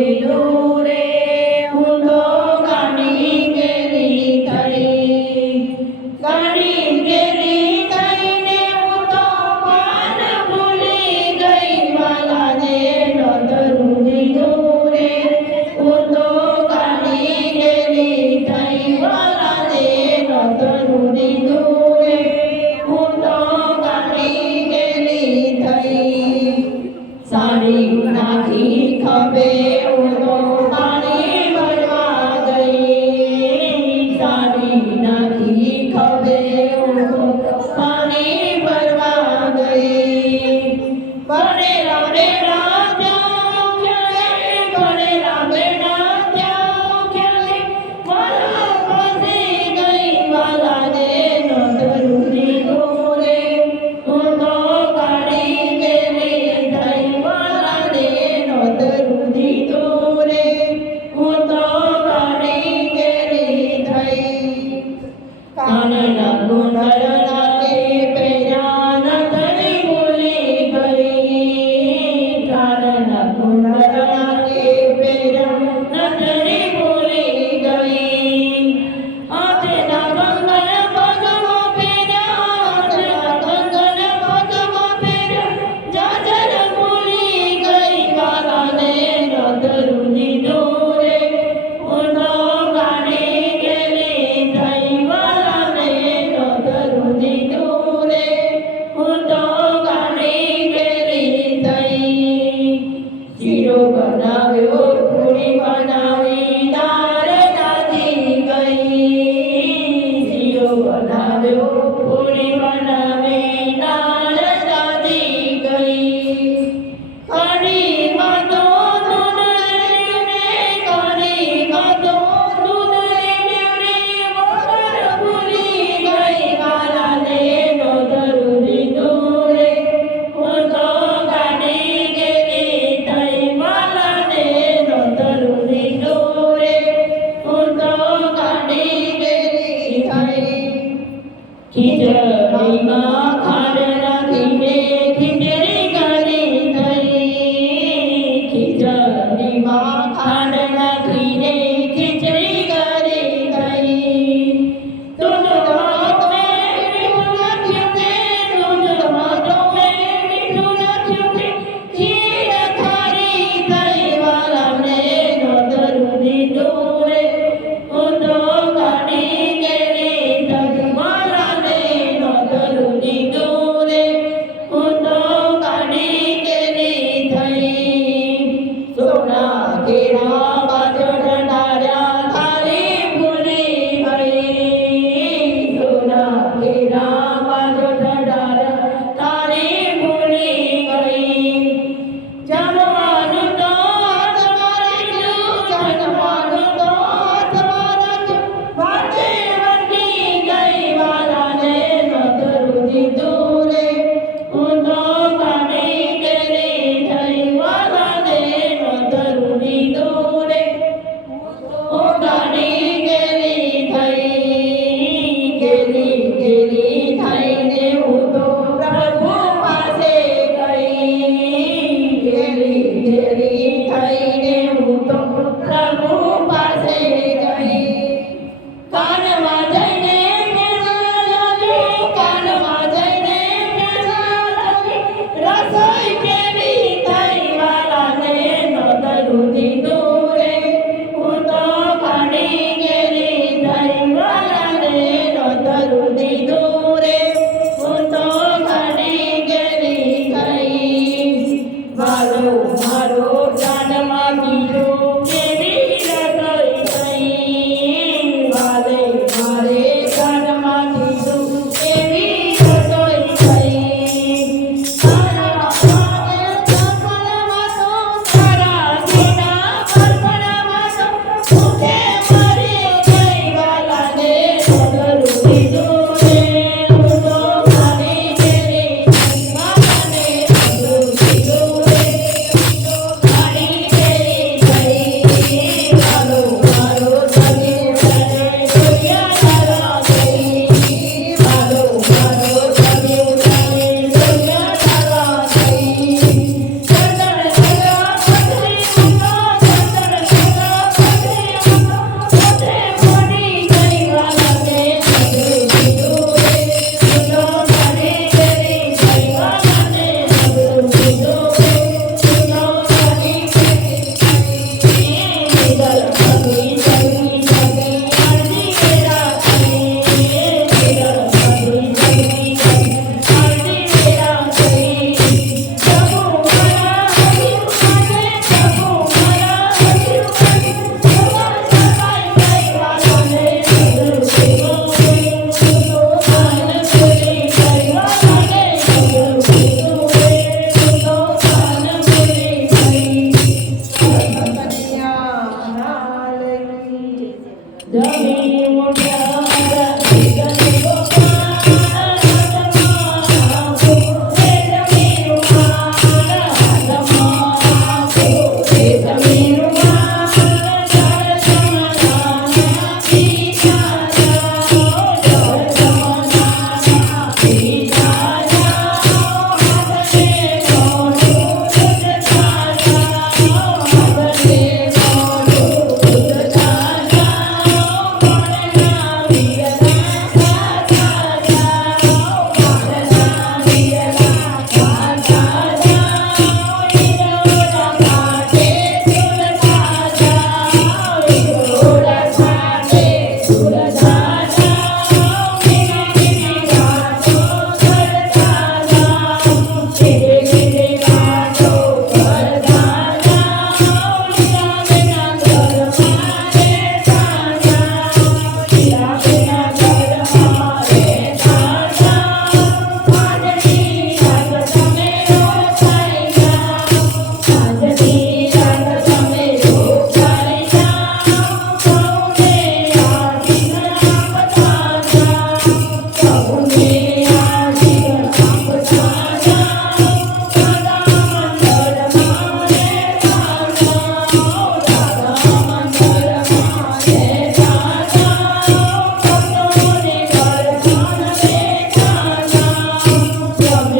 દીધું રે હું તો ગાડી કેરી થઈ ગાડી કેરી થઈને હું તો પાન ભૂલી ગઈ વાલા ને નોંધરું દીધું રે હું તો ગાડી કેરી થઈ વાલા ને નોંધરું દીધું રે હું તો ગાડી કેરી થઈ સાડી નાખી ખભે હું તો પાણી ભરવા ગઈ સાડી નાખી ખભે હું તો પાણી ભરવા ગઈ ભણેલા બેડા ત્યાં ખેલે ભણેલા બેડા ત્યાં ખેલે મારા ફસી ગઈ વાલા ને નોંધરું દીધું રે હું તો ગાડી કેરી થઈ વાલા ને નોંધરું દીધું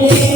છે